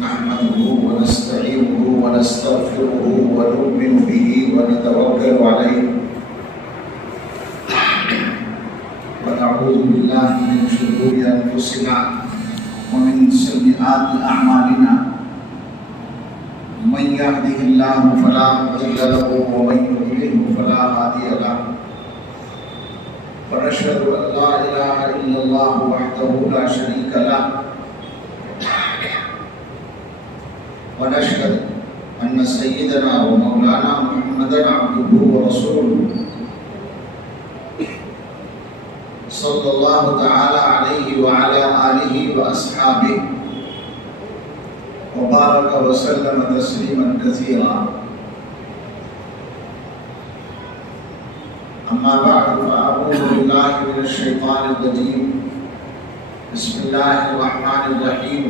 نحمده ونستعينه ونستغفره ونؤمن به ونتوكل عليه ونعوذ بالله من شرور أنفسنا ومن سيئات أعمالنا من يهده الله فلا مضل له ومن يضلل فلا هادي له ونشهد أن لا إله إلا الله وحده لا شريك له ونشهد أن سيدنا ومولانا محمدا عبده ورسوله صلى الله تعالى عليه وعلى آله وأصحابه وبارك وسلم تسليما كثيرا. أما بعد فأعوذ بالله من الشيطان الرجيم. بسم الله الرحمن الرحيم.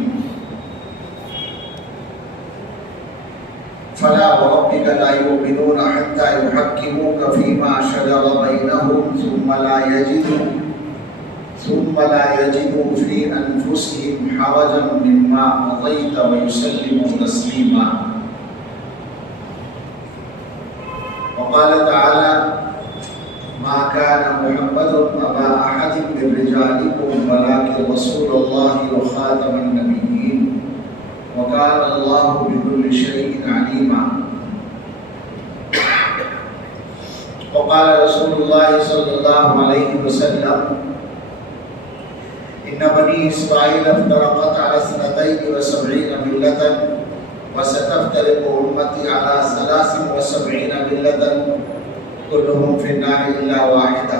فلا وربك لا يؤمنون حتى يحكموك فيما شجر بينهم ثم لا يجدوا في أنفسهم حرجا مما قضيت ويسلموا تسليما. وقال تعالى: ما كان محمد أبا أحد من رجالكم ولكن رسول الله وخاتم النبيين وكان الله بكل شيء عليما. وقال رسول الله صلى الله عليه وسلم: إن بني إسرائيل افترقت على 72 ملة وستفترق أمتي على 73 ملة كلهم في النار إلا واحدة.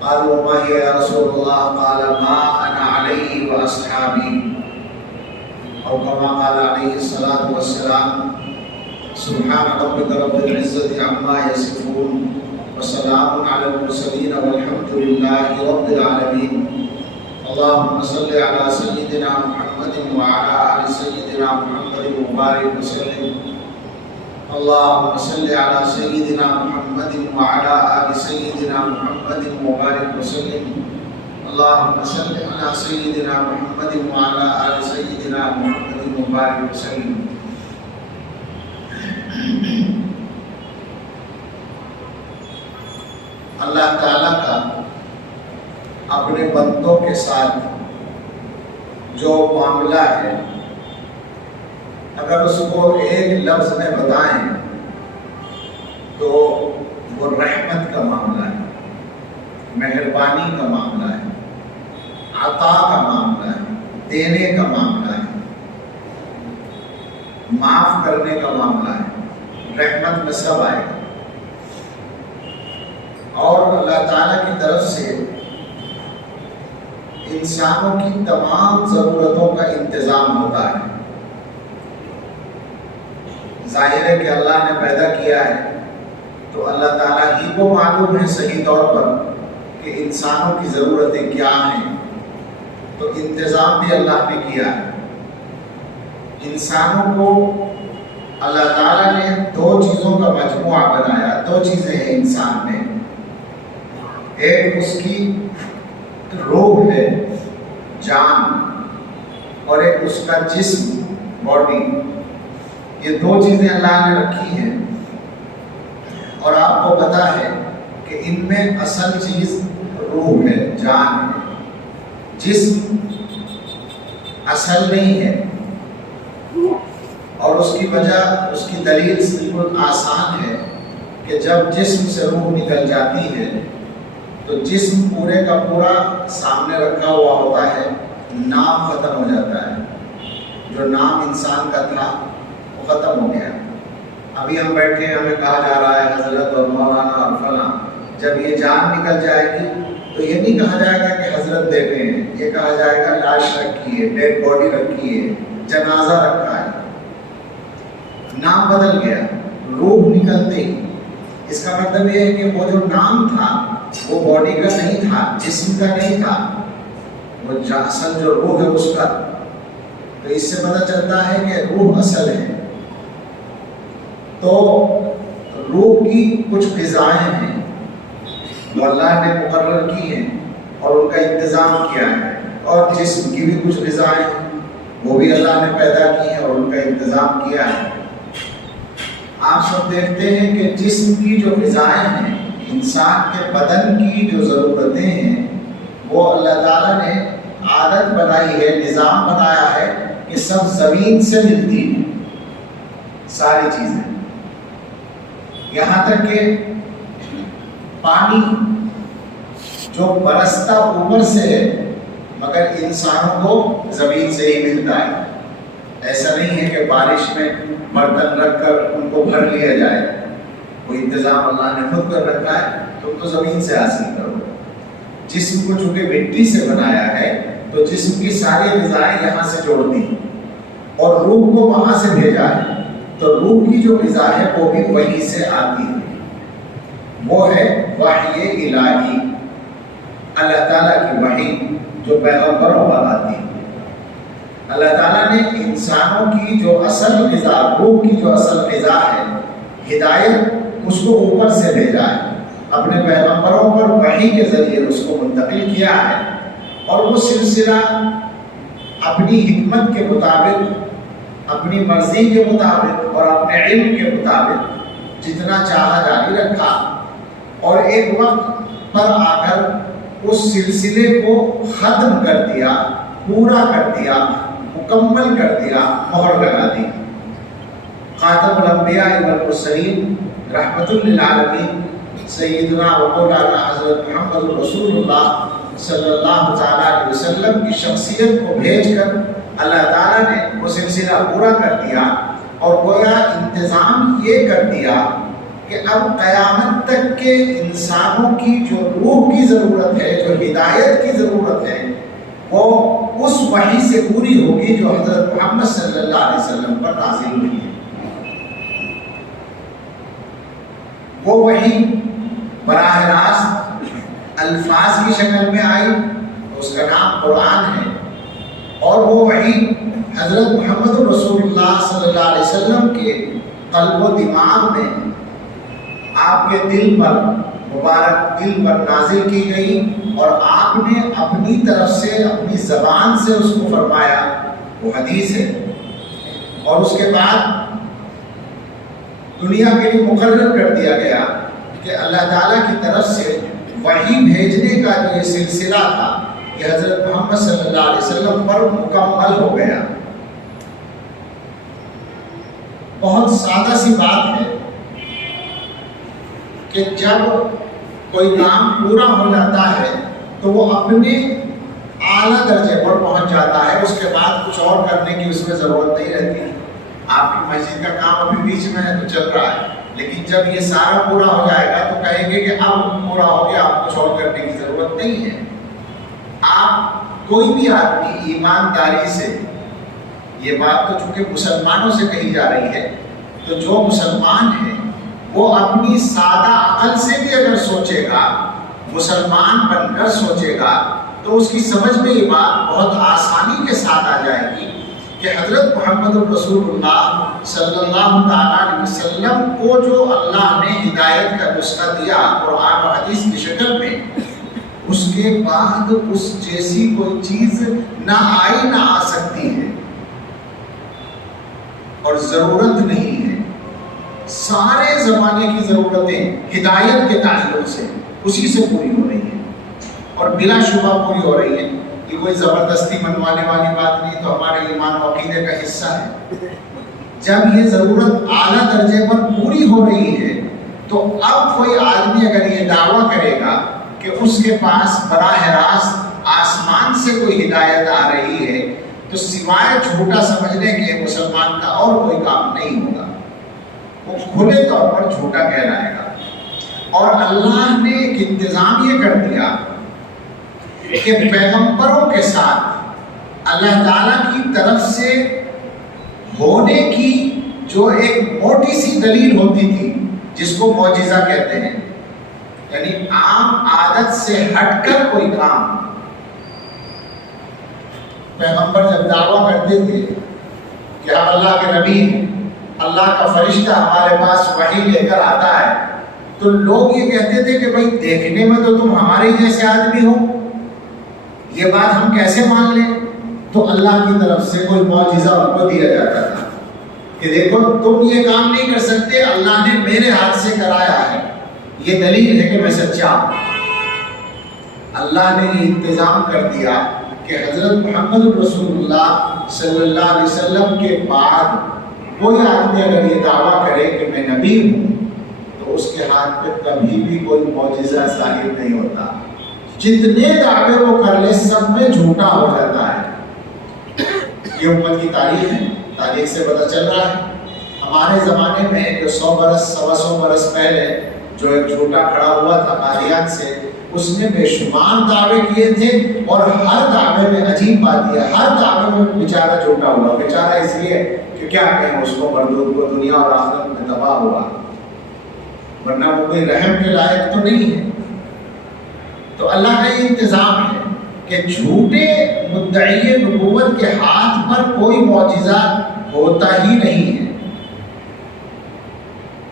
قالوا: وما هي يا رسول الله؟ قال: ما أنا عليه وأصحابي، أو كما قال عليه الصلاة والسلام: سبحان ربك رب العزة عما يصفون وسلام على المرسلين والحمد لله رب العالمين. اللهم صل على سيدنا محمد وعلى آل سيدنا محمد وبارك وسلم. اللهم صل على سيدنا محمد وعلى آل سيدنا محمد وبارك وسلم. اللهم صل على سيدنا محمد وعلى آل سيدنا محمد وبارك وسلم. اللہ تعالیٰ کا اپنے بندوں کے ساتھ جو معاملہ ہے، اگر اس کو ایک لفظ میں بتائیں تو وہ رحمت کا معاملہ ہے، مہربانی کا معاملہ ہے، عطا کا معاملہ ہے، دینے کا معاملہ ہے، معاف کرنے کا معاملہ ہے. رحمت میں سب آئے گا. اور اللہ تعالیٰ کی طرف سے انسانوں کی تمام ضرورتوں کا انتظام ہوتا ہے. ظاہر ہے کہ اللہ نے پیدا کیا ہے تو اللہ تعالیٰ ہی کو معلوم ہے صحیح طور پر کہ انسانوں کی ضرورتیں کیا ہیں، تو انتظام بھی اللہ نے کیا ہے. انسانوں کو اللہ تعالیٰ نے دو چیزوں کا مجموعہ بنایا. دو چیزیں ہیں انسان میں، ایک اس کی روح ہے، جان، اور ایک اس کا جسم، باڈی. یہ دو چیزیں اللہ نے رکھی ہیں، اور آپ کو پتا ہے کہ ان میں اصل چیز روح ہے، جان ہے. جسم اصل نہیں ہے، اور اس کی وجہ، اس کی دلیل بالکل آسان ہے کہ جب جسم سے روح نکل جاتی ہے تو جسم پورے کا پورا سامنے رکھا ہوا ہوتا ہے، نام ختم ہو جاتا ہے. جو نام انسان کا تھا وہ ختم ہو گیا. ابھی ہم بیٹھے ہیں، ہمیں کہا جا رہا ہے حضرت اور مولانا اور فلاں. جب یہ جان نکل جائے گی تو یہ نہیں کہا جائے گا کہ حضرت بیٹھے ہیں، یہ کہا جائے گا لاش رکھی ہے، ڈیڈ باڈی رکھی ہے، جنازہ رکھا ہے. نام بدل گیا. روح نکلتے ہی اس کا مطلب یہ ہے کہ وہ جو نام تھا وہ باڈی کا نہیں تھا، جسم کا نہیں تھا، وہ اصل جو روح ہے اس کا. تو اس سے پتہ چلتا ہے کہ روح اصل ہے. تو روح کی کچھ غذائیں ہیں جو اللہ نے مقرر کی ہیں اور ان کا انتظام کیا ہے، اور جسم کی بھی کچھ غذائیں ہیں وہ بھی اللہ نے پیدا کی ہیں اور ان کا انتظام کیا ہے۔ آپ سب دیکھتے ہیں کہ جسم کی جو غذائیں ہیں، انسان کے بدن کی جو ضرورتیں ہیں، وہ اللہ تعالیٰ نے عادت بنائی ہے، نظام بنایا ہے کہ سب زمین سے ملتی ہیں ساری چیزیں، یہاں تک کہ پانی جو برستا اوپر سے ہے مگر انسانوں کو زمین سے ہی ملتا ہے۔ ایسا نہیں ہے کہ بارش میں برتن رکھ کر ان کو بھر لیا جائے، کوئی انتظام اللہ نے خود کر رکھا ہے، تم تو زمین سے حاصل کرو۔ جسم کو چونکہ مٹی سے بنایا ہے تو جسم کی ساری غذائیں یہاں سے جوڑ دی اور روح کو وہاں سے بھیجا ہے، تو روح کی جو غذا ہے وہ بھی وہیں سے آتی ہے، وہ ہے وحی الہی، اللہ تعالیٰ کی وحی جو پیغمبروں پر آتی ہے۔ اللہ تعالیٰ نے انسانوں کی جو اصل غذا، روح کی جو اصل غذا ہے، ہدایت، اس کو اوپر سے بھیجا ہے، اپنے پیغمبروں پر وحی کے ذریعے اس کو منتقل کیا ہے، اور وہ سلسلہ اپنی حکمت کے مطابق، اپنی مرضی کے مطابق اور اپنے علم کے مطابق جتنا چاہا جاری رکھا، اور ایک وقت پر آ کر اس سلسلے کو ختم کر دیا، پورا کر دیا، مکمل کر دیا، مہر لگا دی۔ خاتم الانبیاء والمرسلین رحمت للعالمین سیدنا و مولانا حضرت محمد رسول اللہ صلی اللہ تعالیٰ علیہ وسلم کی شخصیت کو بھیج کر اللہ تعالیٰ نے وہ سلسلہ پورا کر دیا، اور گویا انتظام یہ کر دیا کہ اب قیامت تک کے انسانوں کی جو روح کی ضرورت ہے، جو ہدایت کی ضرورت ہے، وہ اس وحی سے پوری ہوگی جو حضرت محمد صلی اللہ علیہ وسلم پر نازل ہوئی ہے۔ وہ وحی براہ راست الفاظ کی شکل میں آئی، اس کا نام قرآن ہے، اور وہ وحی حضرت محمد رسول اللہ صلی اللہ علیہ وسلم کے قلب و دماغ میں، آپ کے دل پر، مبارک دل پر نازل کی گئی، اور آپ نے اپنی طرف سے، اپنی زبان سے اس کو فرمایا، وہ حدیث ہے۔ اور اس کے بعد دنیا کے لیے مقرر کر دیا گیا کہ اللہ تعالیٰ کی طرف سے وحی بھیجنے کا جو یہ سلسلہ تھا، یہ حضرت محمد صلی اللہ علیہ وسلم پر مکمل ہو گیا۔ بہت سادہ سی بات ہے کہ جب کوئی کام پورا ہو جاتا ہے تو وہ اپنے اعلیٰ درجے پر پہنچ جاتا ہے، اس کے بعد کچھ اور کرنے کی اس میں ضرورت نہیں رہتی۔ آپ کی مسجد کا کام ابھی بیچ میں ہے تو چل رہا ہے، لیکن جب یہ سارا پورا ہو جائے گا تو کہیں گے کہ اب پورا ہو گیا، اب کچھ اور کرنے کی ضرورت نہیں ہے۔ آپ کوئی بھی آدمی ایمانداری سے، یہ بات تو چونکہ مسلمانوں سے کہی جا رہی ہے، تو جو مسلمان ہے وہ اپنی سادہ عقل سے بھی اگر سوچے گا، مسلمان بن کر سوچے گا، تو اس کی سمجھ میں یہ بات بہت آسانی کے ساتھ آ جائے گی کہ حضرت محمد رسول اللہ صلی اللہ تعالیٰ علیہ وسلم کو جو اللہ نے ہدایت کا نسخہ دیا قرآن و حدیث کی شکل میں، اس کے بعد اس جیسی کوئی چیز نہ آئی نہ آ سکتی ہے، اور ضرورت نہیں ہے۔ سارے زمانے کی ضرورتیں ہدایت کے تعلق سے اسی سے پوری ہو رہی ہیں، اور بلا شبہ پوری ہو رہی ہیں۔ یہ کوئی زبردستی منوانے والی بات نہیں، تو ہمارے ایمان و عقیدے کا حصہ ہے۔ جب یہ ضرورت اعلیٰ درجے پر پوری ہو رہی ہے تو اب کوئی آدمی اگر یہ دعویٰ کرے گا کہ اس کے پاس براہ راست آسمان سے کوئی ہدایت آ رہی ہے، تو سوائے جھوٹا سمجھنے کے مسلمان کا اور کوئی کام نہیں ہوگا، وہ کھلے طور پر جھوٹا کہلائے گا۔ اور اللہ نے ایک انتظام یہ کر دیا کہ پیغمبروں کے ساتھ اللہ تعالیٰ کی طرف سے ہونے کی جو ایک موٹی سی دلیل ہوتی تھی، جس کو معجزہ کہتے ہیں، یعنی عام عادت سے ہٹ کر کوئی کام، پیغمبر جب دعویٰ کرتے تھے کہ ہم اللہ کے نبی ہیں، اللہ کا فرشتہ ہمارے پاس وحی لے کر آتا ہے، تو لوگ یہ کہتے تھے کہ بھائی دیکھنے میں تو تم ہمارے جیسے آدمی ہو، یہ بات ہم کیسے مان لیں؟ تو اللہ کی طرف سے کوئی معجزہ ان کو دیا جاتا تھا کہ دیکھو تم یہ کام نہیں کر سکتے، اللہ نے میرے ہاتھ سے کرایا ہے، یہ دلیل ہے کہ میں سچا ہوں۔ اللہ نے یہ انتظام کر دیا کہ حضرت محمد رسول اللہ صلی اللہ علیہ وسلم کے بعد کوئی آدمی اگر یہ دعویٰ کرے کہ میں نبی ہوں تو اس کے ہاتھ پہ کبھی بھی کوئی معجزہ ظاہر نہیں ہوتا، جتنے دعوے وہ کر لے سب میں جھوٹا ہو جاتا ہے۔ یہ امت کی تاریخ ہے، تاریخ سے پتہ چل رہا ہے۔ ہمارے زمانے میں جو 100 برس 125 برس پہلے جو ایک جھوٹا کھڑا ہوا تھا قادیان سے، اس نے بے شمار دعوے کیے تھے، اور ہر دعوے میں عجیب بات یہ، ہر دعوے میں بیچارہ جھوٹا ہوا، بیچارہ اس لیے کہ کیا کہیں اس کو مردود کو دنیا اور آخرت میں تباہ ہوا، ورنہ وہ کوئی رحم کے لائق تو نہیں ہے۔ تو اللہ کا یہ انتظام ہے کہ جھوٹے مدعی نبوت کے ہاتھ پر کوئی معجزہ ہوتا ہی نہیں ہے۔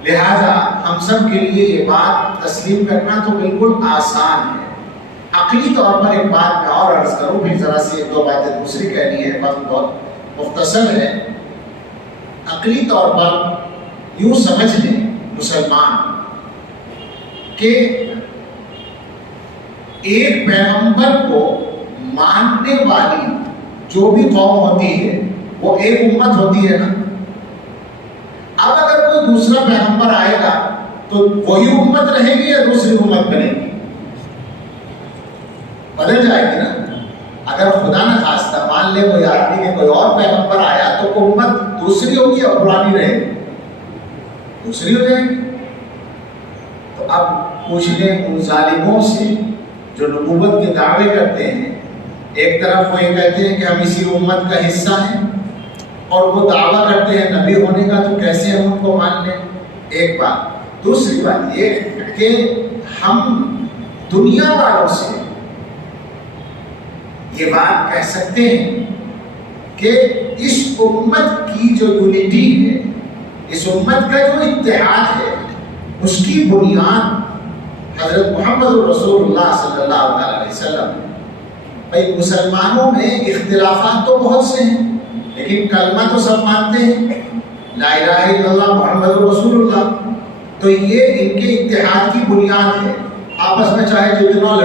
لہذا ہم سب کے لیے یہ بات تسلیم کرنا تو بالکل آسان ہے۔ عقلی طور پر ایک بات میں اور عرض کروں، پھر ذرا سی ایک دو باتیں دوسری کہنی ہے، وقت بہت مختصر ہے۔ عقلی طور پر یوں سمجھ لیں مسلمان کہ ایک پیغمبر کو ماننے والی جو بھی قوم ہوتی ہے وہ ایک امت ہوتی ہے نا۔ اب اگر کوئی دوسرا پیغمبر آئے گا تو وہی امت رہے گی یا دوسری امت بنے گی؟ بدل جائے گی نا۔ اگر خدا نہ خواستہ مان لے کوئی آدمی کہ کوئی اور پیغمبر آیا تو وہ امت دوسری ہوگی اور پرانی رہے گی؟ دوسری ہو جائے گی۔ تو اب پوچھ لیں ان ظالموں سے جو نبوت کے دعوے کرتے ہیں، ایک طرف وہ یہ کہتے ہیں کہ ہم اسی امت کا حصہ ہیں، اور وہ دعویٰ کرتے ہیں نبی ہونے کا، تو کیسے ہم ان کو مان لیں؟ ایک بات۔ دوسری بات یہ کہ ہم دنیا والوں سے یہ بات کہہ سکتے ہیں کہ اس امت کی جو یونٹی ہے، اس امت کا جو اتحاد ہے، اس کی بنیاد حضرت محمد رسول اللہ صلی اللہ علیہ وسلم۔ بھائی مسلمانوں میں اختلافات تو بہت سے ہیں، لیکن کلمہ تو سب مانتے ہیں، لا الہ الا اللہ محمد رسول اللہ۔ تو یہ ان کے اتحاد کی بنیاد ہے۔ آپس میں چاہے جتنا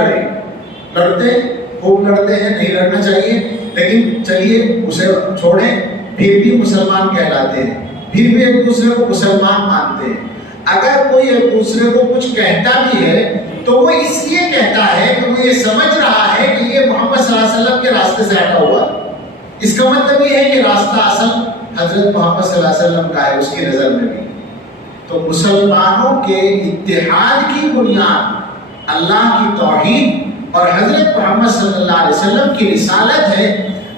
لڑتے خوب لڑتے ہیں، نہیں لڑنا چاہیے، لیکن چلیے اسے چھوڑیں، پھر بھی مسلمان کہلاتے ہیں، پھر بھی ایک دوسرے کو مسلمان مانتے ہیں۔ اگر کوئی ایک دوسرے کو کچھ کہتا بھی ہے تو وہ اس لیے کہتا ہے کہ وہ یہ سمجھ رہا ہے کہ یہ محمد صلی اللہ علیہ وسلم کے راستے سے ہٹا ہوا۔ اس کا مطلب یہ ہے کہ راستہ اصل حضرت محمد صلی اللہ علیہ وسلم کا ہے اس کی نظر میں بھی۔ تو مسلمانوں کے اتحاد کی بنیاد اللہ کی توحید اور حضرت محمد صلی اللہ علیہ وسلم کی رسالت ہے۔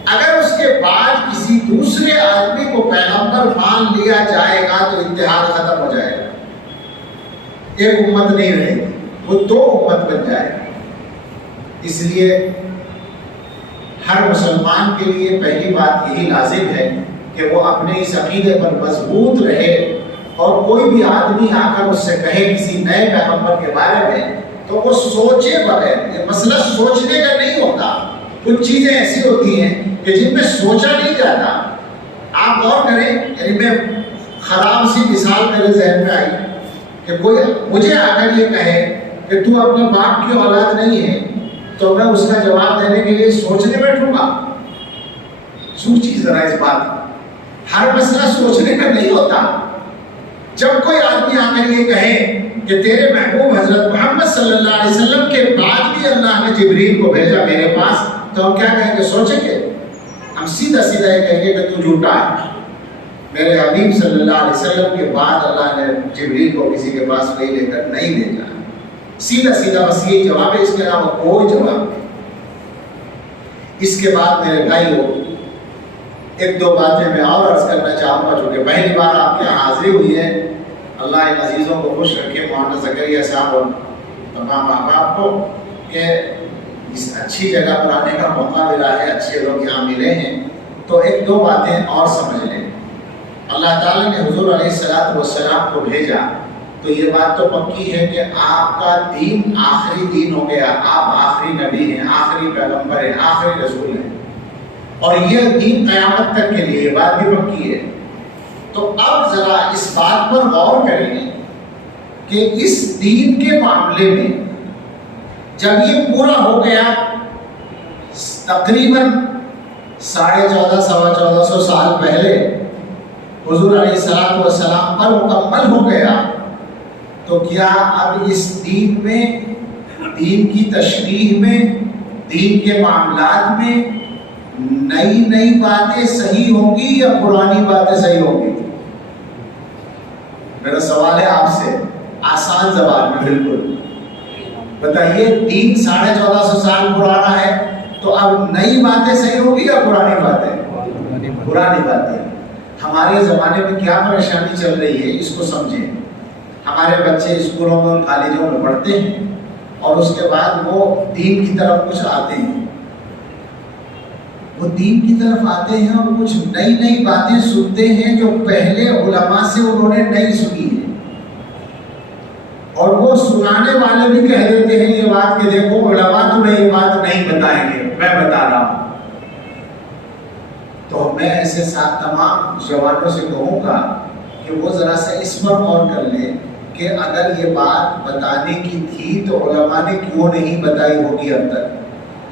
اگر اس کے بعد کسی دوسرے آدمی کو پیغمبر مان لیا جائے گا تو اتحاد ختم ہو جائے گا، ایک امت نہیں رہے گی، وہ دو امت بن جائے گی۔ اس لیے ہر مسلمان کے لیے پہلی بات یہی لازم ہے کہ وہ اپنے اس عقیدے پر مضبوط رہے، اور کوئی بھی آدمی آ کر اس سے کہے کسی نئے پیغمبر کے بارے میں تو وہ سوچے بغیر، یہ مسئلہ سوچنے کا نہیں ہوتا۔ کچھ چیزیں ایسی ہوتی ہیں کہ جن میں سوچا نہیں جاتا۔ آپ غور کریں، یعنی میں خراب سی مثال میرے ذہن میں آئی کہ کوئی مجھے آ کر یہ کہے کہ تو اپنے باپ کی اولاد نہیں ہے، تو میں اس کا جواب دینے کے لیے سوچنے بیٹھوں گا؟ سوچیے ذرا اس بات۔ ہر مسئلہ سوچنے کا نہیں ہوتا۔ جب کوئی آدمی آ کر یہ کہے کہ تیرے محبوب حضرت محمد صلی اللہ علیہ وسلم کے بعد بھی اللہ نے جبریل کو بھیجا میرے پاس، تو ہم کیا کہیں گے؟ سوچیں گے؟ ہم سیدھا سیدھا یہ کہیں گے کہ تو جھوٹا ہے، میرے حبیب صلی اللہ علیہ وسلم کے بعد اللہ نے جبریل کو کسی کے پاس وہی لے کر نہیں بھیجا۔ سیدھا سیدھا بس یہی جواب ہے، اس کے علاوہ کوئی جواب نہیں۔ اس کے بعد میرے بھائیو ایک دو باتیں میں اور عرض کرنا چاہوں گا، چونکہ پہلی بار آپ کے یہاں حاضری ہوئی ہے۔ اللہ ان عزیزوں کو خوش رکھے، مولانا زکریا صاحب اور تمام احباب کو، کہ اس اچھی جگہ پر آنے کا موقع ملا ہے، اچھے لوگ یہاں ملے ہیں۔ تو ایک دو باتیں اور سمجھ لیں۔ اللہ تعالیٰ نے حضور علیہ السلام کو بھیجا تو یہ بات تو پکی ہے کہ آپ کا دین آخری دین ہو گیا، آپ آخری نبی ہیں، آخری پیغمبر ہیں، آخری رسول ہیں۔ اور یہ دین قیامت تک کے لیے، یہ بات بھی پکی ہے۔ تو اب ذرا اس بات پر غور کریں کہ اس دین کے معاملے میں جب یہ پورا ہو گیا، تقریباً 1450 سال پہلے حضور علیہ السلام پر مکمل ہو گیا، تو کیا اب اس دین میں، دین کی تشریح میں، دین کے معاملات میں نئی باتیں صحیح ہوں گی یا پرانی باتیں صحیح ہوں گی؟ میرا سوال ہے آپ سے آسان زبان میں، بالکل بتائیے، دین 1450 سال پرانا ہے تو اب نئی باتیں صحیح ہوگی یا پرانی باتیں؟ پرانی باتیں۔ ہمارے زمانے میں کیا پریشانی چل رہی ہے اس کو سمجھیں۔ ہمارے بچے اسکولوں میں، کالجوں میں پڑھتے ہیں اور اس کے بعد وہ دین کی طرف کچھ آتے ہیں، وہ دین کی طرف آتے ہیں اور کچھ نئی باتیں سنتے ہیں جو پہلے علماء سے انہوں نے نہیں سنی ہے، اور وہ سنانے والے بھی کہہ دیتے ہیں یہ بات کہ دیکھو علماء تمہیں یہ بات نہیں بتائیں گے، میں بتا رہا ہوں۔ تو میں ایسے ساتھ تمام جوانوں سے کہوں گا کہ وہ ذرا سا اس پر غور کر لیں کہ اگر یہ بات بتانے کی تھی تو علماء نے کیوں نہیں بتائی ہوگی اب تک؟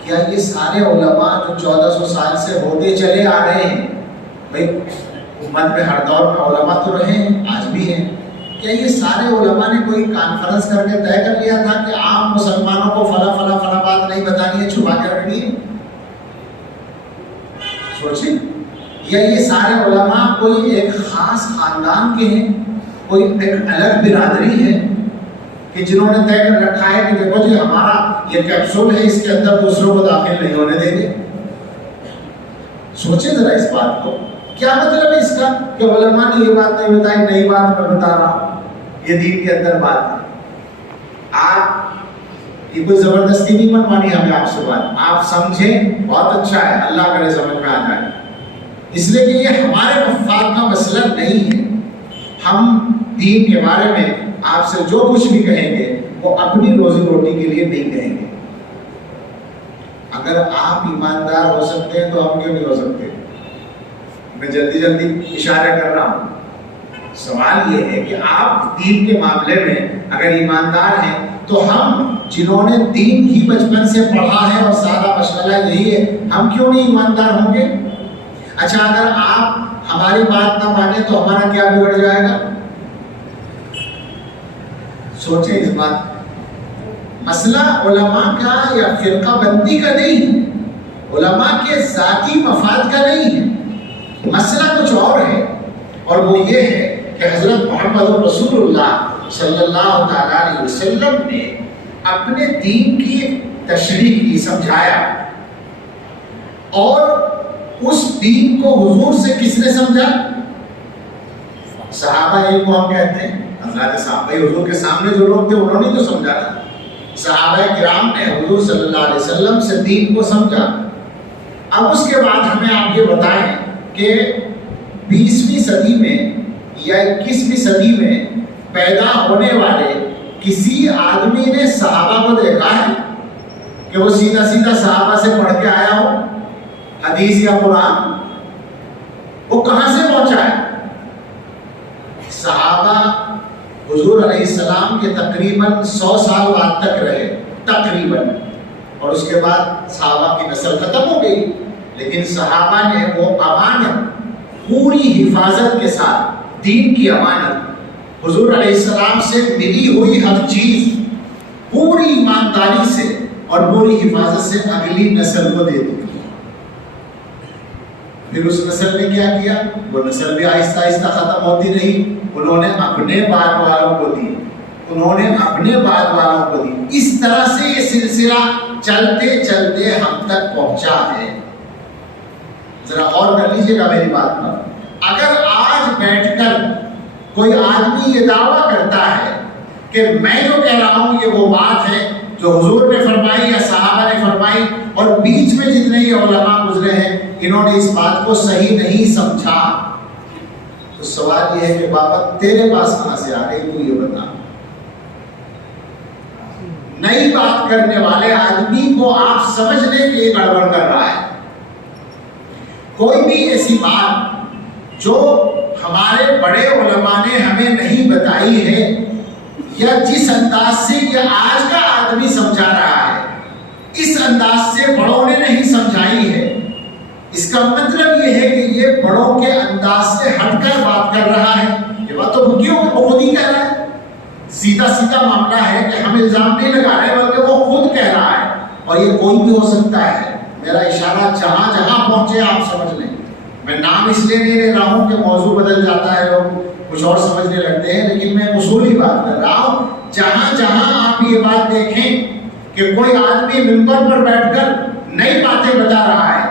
کیا یہ سارے علماء جو 1400 سال سے ہوتے چلے آ رہے ہیں، بھائی امت میں ہر دور میں علماء تو رہے ہیں، آج بھی ہیں، کیا یہ سارے علماء نے کوئی کانفرنس کر کے طے کر لیا تھا کہ عام مسلمانوں کو فلاں بات نہیں بتانی ہے، چھپا کے رکھنی ہے؟ سوچیں، یا یہ سارے علماء کوئی ایک خاص خاندان کے ہیں، کوئی ایک الگ برادری ہے کہ جنہوں نے طے کر رکھا ہے کہ دیکھو جی ہمارا یہ کیپسول ہے، اس کے اندر دوسروں کو داخل نہیں ہونے دیں گے؟ سوچیں ذرا اس بات کو، کیا مطلب ہے اس کا کہ علماء نے یہ بات نہیں بتائی، نئی بات میں بتا رہا ہوں، یہ دین کے اندر بات ہے۔ آپ یہ کوئی زبردستی نہیں منوانی ہمیں آپ سے بات، آپ سمجھیں بہت اچھا ہے، اللہ کرے سمجھ میں آ جائے، اس لیے کہ یہ ہمارے مفاد کا مسئلہ نہیں ہے۔ ہم دین کے بارے میں آپ سے جو کچھ بھی کہیں گے وہ اپنی روزی روٹی کے لیے نہیں کہیں گے۔ اگر آپ ایماندار ہو سکتے ہیں تو ہم کیوں نہیں ہو سکتے؟ میں جلدی اشارہ کر رہا ہوں۔ سوال یہ ہے کہ آپ دین کے معاملے میں اگر ایماندار ہیں تو ہم جنہوں نے دین ہی بچپن سے پڑھا ہے اور سارا مشغلہ یہی ہے، ہم کیوں نہیں ایماندار ہوں گے؟ اچھا، اگر آپ ہماری بات نہ مانیں تو ہمارا کیا بگڑ جائے گا؟ سوچیں اس بات۔ مسئلہ علماء کا یا فرقہ بندی کا نہیں ہے، علماء کے ذاتی مفاد کا نہیں ہے، مسئلہ کچھ اور ہے، اور وہ یہ ہے کہ حضرت محمد رسول اللہ صلی اللہ تعالیٰ علیہ وسلم نے اپنے دین کی تشریح کی، سمجھایا، اور اس دین کو حضور سے کس نے سمجھا؟ صحابہ ایک کو ہم کہتے ہیں، حضرات صحابہ حضور کے سامنے جو لوگ تھے انہوں نے تو سمجھا نا۔ صحابہ کرام نے حضور صلی اللہ علیہ وسلم سے دین کو سمجھا۔ اب اس کے بعد ہمیں آپ یہ بتائیں کہ 20ویں صدی میں یا 21ویں صدی میں پیدا ہونے والے کسی آدمی نے صحابہ کو دیکھا ہے کہ وہ سیدھا صحابہ سے پڑھ کے آیا ہو حدیث یا قرآن؟ وہ کہاں سے پہنچا ہے؟ صحابہ حضور علیہ السلام کے تقریباً 100 سال بعد تک رہے، تقریباً، اور اس کے بعد صحابہ کی نسل ختم ہو گئی، لیکن صحابہ نے وہ امانت پوری حفاظت کے ساتھ، دین کی امانت، حضور علیہ السلام سے ملی ہوئی ہر چیز پوری ایمانداری سے اور پوری حفاظت سے اگلی نسل کو دے دی۔ پھر اس نسل نے کیا کیا؟ وہ نسل بھی آہستہ آہستہ ختم ہوتی رہی، انہوں نے اپنے بعد والوں کو دی، انہوں نے اپنے بعد والوں کو دی، اس طرح سے یہ سلسلہ چلتے چلتے ہم تک پہنچا ہے۔ ذرا غور کر لیجیے گا میری بات پر۔ اگر آج بیٹھ کر کوئی آدمی یہ دعویٰ کرتا ہے کہ میں جو کہہ رہا ہوں یہ وہ بات ہے جو حضور نے فرمائی یا صحابہ نے فرمائی، اور بیچ میں جتنے یہ علماء گزرے ہیں انہوں نے اس بات کو صحیح نہیں سمجھا، تو سوال یہ ہے کہ بابا تیرے پاس کہاں سے آ گئی، تو یہ بتا۔ نئی بات کرنے والے آدمی کو آپ سمجھ لیں کہ یہ گڑبڑ کر رہا ہے، کوئی بھی ایسی بات جو ہمارے بڑے علماء نے ہمیں نہیں بتائی ہے یا جس انداز سے یہ آج کا آدمی سمجھا رہا ہے اس انداز سے بڑوں نے نہیں سمجھائی ہے، اس کا مطلب یہ ہے کہ یہ بڑوں کے انداز سے ہٹ کر بات کر رہا ہے۔ یہ بات تو کیوں وہ خود ہی کہہ رہا ہے، سیدھا سیدھا معاملہ ہے کہ ہم الزام نہیں لگا رہے بلکہ وہ خود کہہ رہا ہے، اور یہ کوئی بھی ہو سکتا ہے۔ میرا اشارہ جہاں جہاں پہنچے آپ سمجھ لیں، میں نام اس لیے نہیں لے رہا ہوں کہ موضوع بدل جاتا ہے، لوگ کچھ اور سمجھنے لگتے ہیں، لیکن میں اصولی بات کر رہا ہوں۔ جہاں جہاں آپ یہ بات دیکھیں کہ کوئی آدمی ممبر پر بیٹھ کر نئی باتیں بتا رہا ہے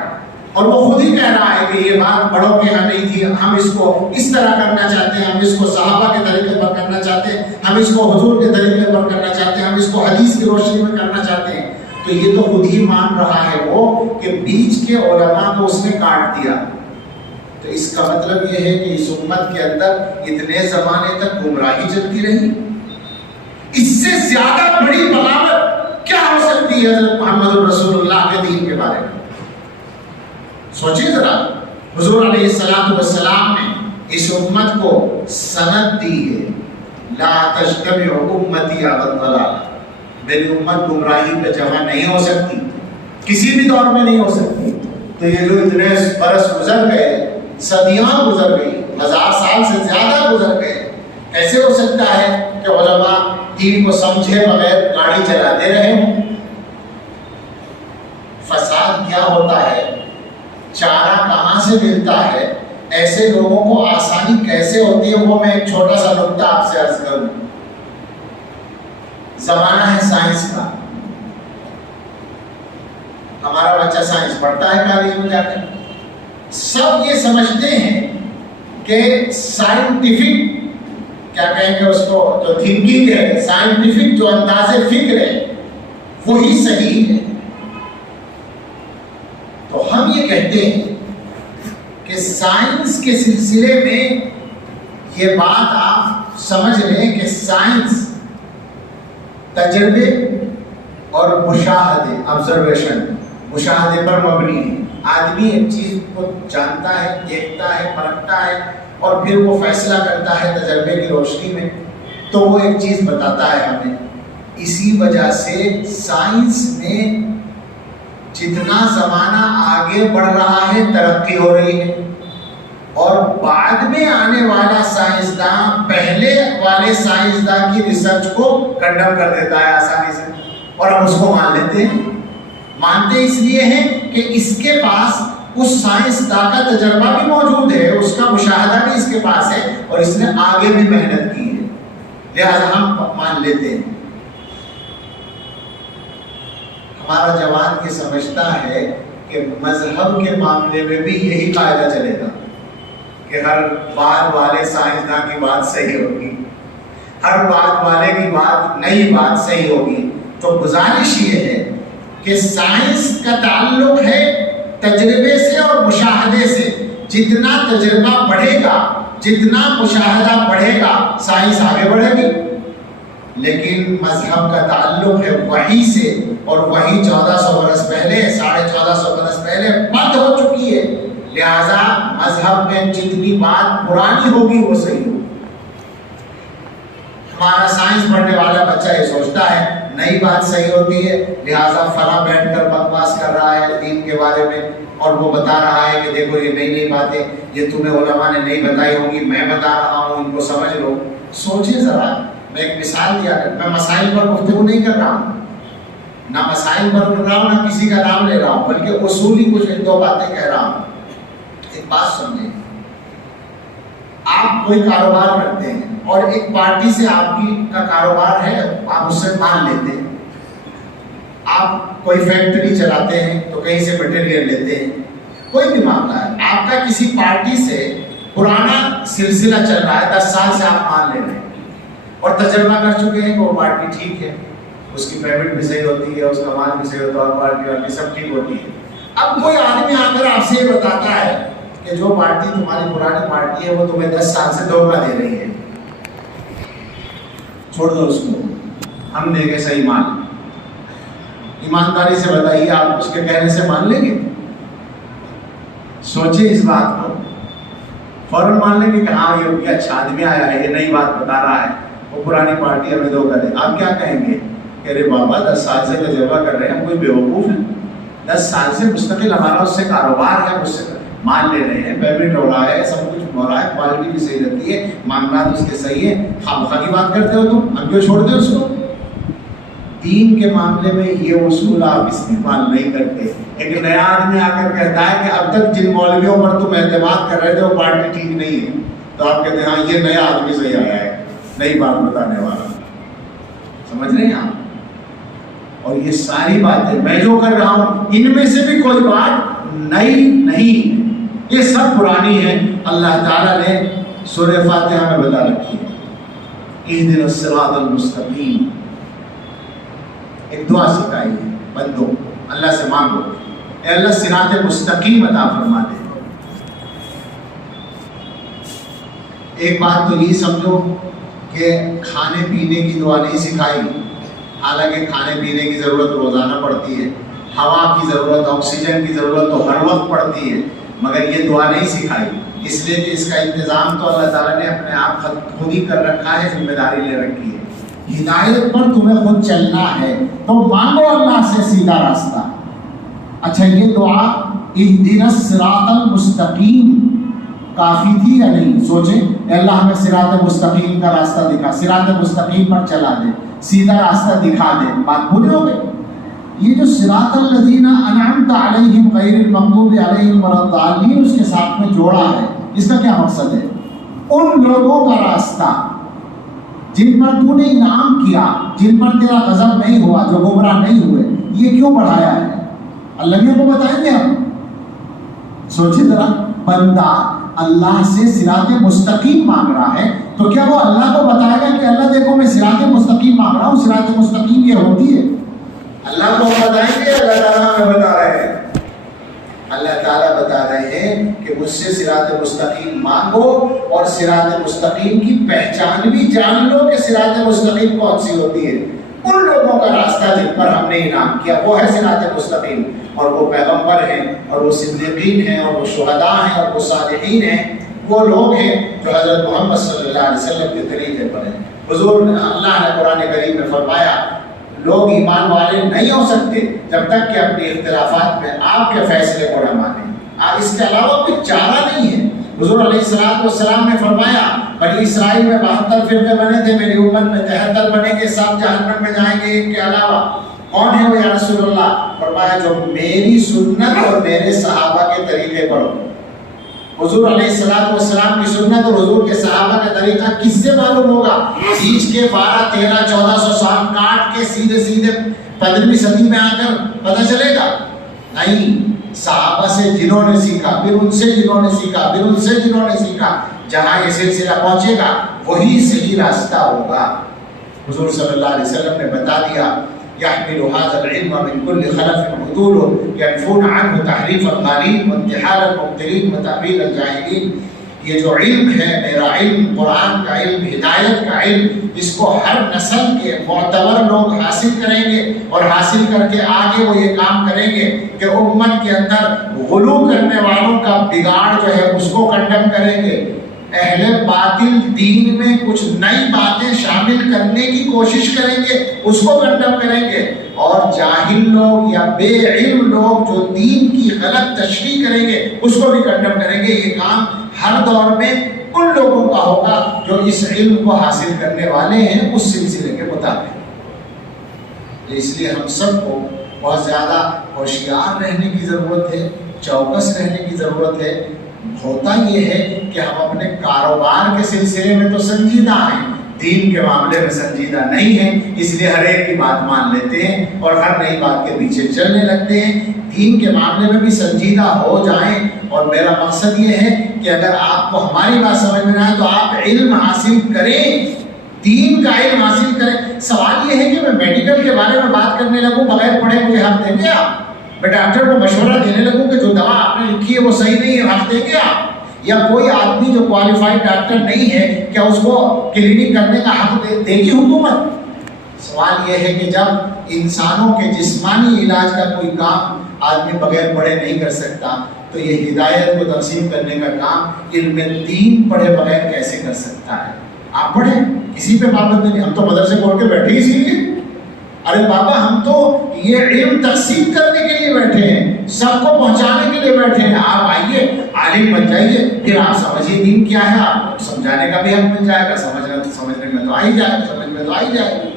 اور وہ خود ہی کہہ رہا ہے کہ یہ بات بڑوں کے یہاں نہیں تھی، ہم اس کو اس طرح کرنا چاہتے ہیں، ہم اس کو صحابہ کے طریقے پر کرنا چاہتے ہیں، ہم اس کو حضور کے طریقے پر کرنا چاہتے ہیں، ہم اس کو حدیث کی روشنی میں کرنا چاہتے ہیں، تو یہ تو خود ہی مان رہا ہے وہ کہ بیچ کے علماء کو اس نے کاٹ دیا۔ تو اس کا مطلب یہ ہے کہ اس امت کے اندر اتنے زمانے تک گمراہی چلتی رہی، اس سے زیادہ بڑی بغاوت کیا ہو سکتی ہے حضرت محمد رسول اللہ کے دین کے بارے میں؟ سوچیے ذرا، حضور علیہ الصلوۃ والسلام نے اس امت کو سند دی ہے، لا تجتمع امتی علی الضلال، میری امت گمراہی پہ جمع نہیں ہو سکتی، کسی بھی دور میں نہیں ہو سکتی۔ تو یہ جو اتنے برس گزر گئے، صدیاں گزر گئی، 1000 سال سے زیادہ گزر گئے، کیسے ہو سکتا ہے کہ علماء دین کو سمجھے بغیر گاڑی چلاتے رہے ہوں؟ فساد کیا ہوتا ہے، چارہ کہاں سے ملتا ہے، ایسے لوگوں کو آسانی کیسے ہوتی ہے، وہ میں ایک چھوٹا سا نکتہ آپ سے عرض کروں۔ زمانہ ہے سائنس کا، ہمارا بچہ سائنس پڑھتا ہے کالج میں جا کر، سب یہ سمجھتے ہیں کہ سائنٹیفک کیا کہیں گے اس کو، جو تھنکنگ ہے، سائنٹیفک جو انداز فکر ہے وہی صحیح ہے۔ تو ہم یہ کہتے ہیں کہ سائنس کے سلسلے میں یہ بات آپ سمجھ لیں کہ سائنس تجربے اور مشاہدے، آبزرویشن، مشاہدے پر مبنی ہے۔ آدمی ایک چیز کو جانتا ہے، دیکھتا ہے، پرکھتا ہے اور پھر وہ فیصلہ کرتا ہے تجربے کی روشنی میں، تو وہ ایک چیز بتاتا ہے ہمیں۔ اسی وجہ سے سائنس میں جتنا زمانہ آگے بڑھ رہا ہے ترقی ہو رہی ہے، اور بعد میں آنے والا سائنسداں پہلے والے سائنسداں کی ریسرچ کو کنڈم کر دیتا ہے آسانی سے، اور ہم اس کو مان لیتے ہیں۔ مانتے اس لیے ہیں کہ اس کے پاس اس سائنسداں کا تجربہ بھی موجود ہے، اس کا مشاہدہ بھی اس کے پاس ہے، اور اس نے آگے بھی محنت کی ہے، لہذا ہم مان لیتے ہیں۔ ہمارا جوان یہ سمجھتا ہے کہ مذہب کے معاملے میں بھی یہی قاعدہ چلے گا کہ ہر بعد والے سائنسداں کی بات صحیح ہوگی، ہر بعد والے کی بات نئی بات صحیح ہوگی۔ تو گزارش یہ ہے کہ سائنس کا تعلق ہے تجربے سے اور مشاہدے سے، جتنا تجربہ بڑھے گا، جتنا مشاہدہ بڑھے گا، سائنس آگے بڑھے گی۔ لیکن مذہب کا تعلق ہے وحی سے، اور وحی 1400 برس پہلے، 1450 برس پہلے بند ہو چکی ہے، لہذا مذہب میں جتنی بات پرانی ہوگی وہ صحیح ہوگی۔ ہمارا سائنس پڑھنے والا بچہ یہ سوچتا ہے نئی بات صحیح ہوتی ہے، لہٰذا فلاں بیٹھ کر بکواس کر رہا ہے دین کے بارے میں، اور وہ بتا رہا ہے کہ دیکھو یہ نئی نئی باتیں یہ تمہیں علماء نے نہیں بتائی ہوں گی، میں بتا رہا ہوں، ان کو سمجھ لو۔ سوچیں ذرا، میں ایک مثال دیا کر، میں مسائل پر گفتگو نہیں کر رہا ہوں، نہ مسائل پر کر رہا ہوں، نہ کسی کا نام لے رہا ہوں، بلکہ اصولی کچھ ایک دو باتیں کہہ رہا ہوں۔ ایک بات سمجھیں، آپ کوئی کاروبار کرتے ہیں اور ایک پارٹی سے آپ کی کا کاروبار ہے، آپ اس سے مال لیتے ہیں، آپ کوئی فیکٹری چلاتے ہیں تو کہیں سے مٹیریل لیتے ہیں، کوئی بھی معاملہ ہے، آپ کا کسی پارٹی سے پرانا سلسلہ چل رہا ہے، 10 سال سے آپ مال لے رہے ہیں اور تجربہ کر چکے ہیں کہ وہ پارٹی ٹھیک ہے، اس کی پیمنٹ بھی صحیح ہوتی ہے، اس کا مال بھی صحیح ہوتا ہے، پارٹی والی سب ٹھیک ہوتی ہے۔ اب کوئی آدمی آ کر آپ سے یہ بتاتا ہے کہ جو پارٹی تمہاری پرانی پارٹی ہے وہ تمہیں 10 سال سے دھوکہ دے رہی ہے، چھوڑ دو اس کو، ہم دیں گے صحیح مال۔ ایمانداری سے بتائیے، آپ اس کے کہنے سے مان لیں گے؟ سوچے اس بات کو، فوراً مان لیں کہ ہاں یہ اچھا آدمی آیا ہے، یہ نئی بات بتا رہا ہے، وہ پرانی پارٹی ہمیں دھوکہ دے. آپ کیا کہیں گے کہ ارے بابا 10 سال سے تجربہ کر رہے ہیں، ہم کوئی بیوقوف ہیں؟ 10 سال سے مستقل ہمارا اس سے کاروبار ہے، اس سے مان لے رہے ہیں، پیمنٹ ہو رہا ہے، سب کچھ ہو رہا ہے، کوالٹی بھی صحیح رہتی ہے، معاملات اس کے صحیح ہیں، خامخواہ کی بات کرتے ہو تم، ہم کیوں چھوڑ دیں اس کو؟ دین کے معاملے میں یہ اصول آپ استعمال نہیں کرتے. ایک نیا آدمی آ کر کہتا ہے کہ اب تک جن مولویوں پر تم اعتماد کر رہے تھے وہ پارٹی ٹھیک نہیں ہے، تو آپ کہتے ہیں ہاں یہ نیا آدمی صحیح آیا ہے، نئی بات بتانے والا. سمجھ رہے ہیں آپ؟ اور یہ ساری باتیں میں جو کر رہا ہوں ان میں سے بھی کوئی بات نئی نہیں، یہ سب پرانی ہے. اللہ تعالیٰ نے سورہ فاتحہ میں بتا رکھی ہے. اہدنا الصراط المستقیم ایک دعا سکھائی ہے بندوں، اللہ سے مانگو اے اللہ صراط مستقیم عطا فرما دے. ایک بات تو یہ سمجھو کہ کھانے پینے کی دعا نہیں سکھائی، حالانکہ کھانے پینے کی ضرورت روزانہ پڑتی ہے، ہوا کی ضرورت، آکسیجن کی ضرورت تو ہر وقت پڑتی ہے، مگر یہ دعا نہیں سکھائی، اس لیے کہ اس کا انتظام تو اللہ تعالیٰ نے اپنے آپ خود ہی کر رکھا ہے، ذمہ داری لے رکھی ہے. ہدایت پر تمہیں خود چلنا ہے تو مانگو اللہ سے سیدھا راستہ. اچھا یہ دعا اہدنا الصراط المستقیم کافی تھی یا نہیں؟ سوچیں، اے اللہ ہمیں صراط مستقیم کا راستہ دکھا، صراط مستقیم پر چلا دے، سیدھا راستہ دکھا دے، بات پوری ہو گئی. یہ جو صراط الذین انعمت علیہم غیر المغضوب علیہم ولا الضالین اس کے ساتھ میں جوڑا ہے، اس کا کیا مقصد ہے؟ ان لوگوں کا راستہ جن پر تو نے انعام کیا، جن پر تیرا غضب نہیں ہوا، جو گمراہ نہیں ہوئے. یہ کیوں بڑھایا ہے؟ اللہ کو بتائیں گے ہم. سوچیں ذرا، بندہ اللہ سے صراط مستقیم مانگ رہا ہے تو کیا وہ اللہ کو بتائے گا کہ اللہ دیکھو میں صراط مستقیم مانگ رہا ہوں، صراط مستقیم یہ ہوتی ہے؟ اللہ کو بتائیں گے؟ اللہ تعالیٰ ہمیں بتا رہے ہیں. اللہ تعالیٰ بتا رہے ہیں کہ مجھ سے صراط مستقیم مانگو اور صراط مستقیم کی پہچان بھی جان لو کہ صراط مستقیم کون سی ہوتی ہے. ان لوگوں کا راستہ جن پر ہم نے انعام کیا وہ ہے صراط مستقیم، اور وہ پیغمبر ہیں اور وہ صدیقین ہیں اور وہ شہداء ہیں اور وہ صالحین ہیں. وہ لوگ ہیں جو حضرت محمد صلی اللہ علیہ وسلم کے طریقے پر ہیں. حضور اللہ نے قرآن کریم میں فرمایا لوگ ایمان والے نہیں ہو سکتے جب تک کہ اپنے اختلافات میں آپ کے فیصلے کو نہ مانیں. اس کے علاوہ کوئی چارہ نہیں ہے. حضور علیہ السلام نے فرمایا بنی اسرائیل میں 72 فرقے بنے تھے، میری امت میں 73 بنے گے، 7 جہنم میں جائیں گے. ایک کے علاوہ کون ہے وہ یا رسول اللہ؟ فرمایا جو میری سنت اور میرے صحابہ کے طریقے پر ہو. حضور علیہ السلام کی سنت اور حضور کے صحابہ کا طریقہ کس سے معلوم ہوگا؟ بیچ کے 12, 13, 1400 سال کاٹ کے سیدھے 15ویں صدی میں آ کر پتہ چلے گا؟ نہیں. صحابہ سے جنہوں نے سیکھا، پھر ان سے جنہوں نے سیکھا، پھر ان سے جنہوں نے سیکھا، جہاں یہ سلسلہ پہنچے گا وہی صحیح راستہ ہوگا. حضور صلی اللہ علیہ وسلم نے بتا دیا يحمل هذا العلم من كل خلف عدول ينفون عنه تحريف الغالين وانتحال المبطلين وتأويل الجاهلين. یہ جو علم ہے میرا علم، قرآن کا علم، ہدایت کا علم، اس کو ہر نسل کے معتبر لوگ حاصل کریں گے اور حاصل کر کے آگے وہ یہ کام کریں گے کہ امت کے اندر غلو کرنے والوں کا بگاڑ جو ہے اس کو کنڈم کریں گے. اہل باطل دین میں کچھ نئی باتیں شامل کرنے کی کوشش کریں گے، اس کو کنڈم کریں گے. اور جاہل لوگ یا بے علم لوگ جو دین کی غلط تشریح کریں گے اس کو بھی کنڈم کریں گے. یہ کام ہر دور میں ان لوگوں کا ہوگا جو اس علم کو حاصل کرنے والے ہیں اس سلسلے کے مطابق. اس لیے ہم سب کو بہت زیادہ ہوشیار رہنے کی ضرورت ہے، چوکس رہنے کی ضرورت ہے. ہوتا یہ ہے کہ ہم اپنے کاروبار کے سلسلے میں تو سنجیدہ ہیں، دین کے معاملے میں سنجیدہ نہیں ہیں، اس لیے ہر ایک کی بات مان لیتے ہیں اور ہر نئی بات کے پیچھے چلنے لگتے ہیں. دین کے معاملے میں بھی سنجیدہ ہو جائیں. اور میرا مقصد یہ ہے کہ اگر آپ کو ہماری بات سمجھ میں نہ آئے تو آپ علم حاصل کریں، دین کا علم حاصل کریں. سوال یہ ہے کہ میں میڈیکل کے بارے میں بات کرنے لگوں بغیر پڑھے مجھے حق دیں گے آپ؟ میں ڈاکٹر کو مشورہ دینے لگوں کہ جو دوا آپ نے لکھی ہے وہ صحیح نہیں ہے، حق دیں گے آپ؟ یا کوئی آدمی جو کوالیفائڈ ڈاکٹر نہیں ہے کیا اس کو کلینک کرنے کا حق دے گی حکومت؟ سوال یہ ہے کہ جب انسانوں کے جسمانی علاج کا کوئی کام آدمی بغیر پڑھے نہیں کر سکتا تو یہ ہدایت کو تقسیم کرنے کا کام علم دین پڑھے بغیر کیسے کر سکتا ہے؟ آپ پڑھیں، کسی پہ پابند نہیں، ہم تو مدرسے کھول کے بیٹھے اسی لیے، ارے بابا ہم تو یہ علم تقسیم کرنے کے لیے بیٹھے ہیں، سب کو پہنچانے کے لیے بیٹھے ہیں، آپ آئیے عالم بن جائیے، پھر آپ سمجھیے دین کیا ہے، آپ کو سمجھانے کا بھی حق مل جائے گا، سمجھنے میں تو آ ہی جائے گا، سمجھ میں تو آ ہی جائے گا۔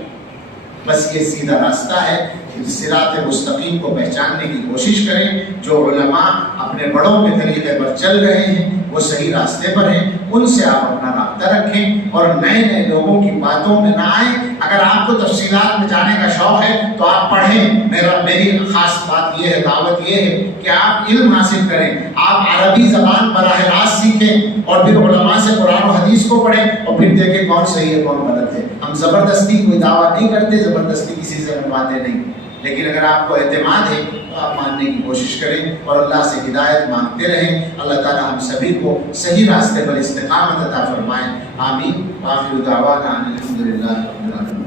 بس یہ سیدھا راستہ ہے، صراط مستقیم کو پہچاننے کی کوشش کریں۔ جو علماء اپنے بڑوں کے طریقے پر چل رہے ہیں وہ صحیح راستے پر ہیں، ان سے آپ اپنا رابطہ رکھیں اور نئے نئے لوگوں کی باتوں میں نہ آئیں۔ اگر آپ کو تفصیلات میں جانے کا شوق ہے تو آپ پڑھیں، میری خاص بات یہ ہے، دعوت یہ ہے کہ آپ علم حاصل کریں، آپ عربی زبان براہ راست سیکھیں اور پھر علماء سے قرآن و حدیث کو پڑھیں اور پھر دیکھیں کون صحیح ہے کون غلط ہے۔ ہم زبردستی کوئی دعویٰ نہیں کرتے، زبردستی کسی سے منواتے نہیں، لیکن اگر آپ کو اعتماد ہے تو آپ ماننے کی کوشش کریں اور اللہ سے ہدایت مانگتے رہیں۔ اللہ تعالی ہم سبھی کو صحیح راستے پر استقامت عطا فرمائیں، آمین۔ آخر دعوانا الحمدللہ رب العالمین۔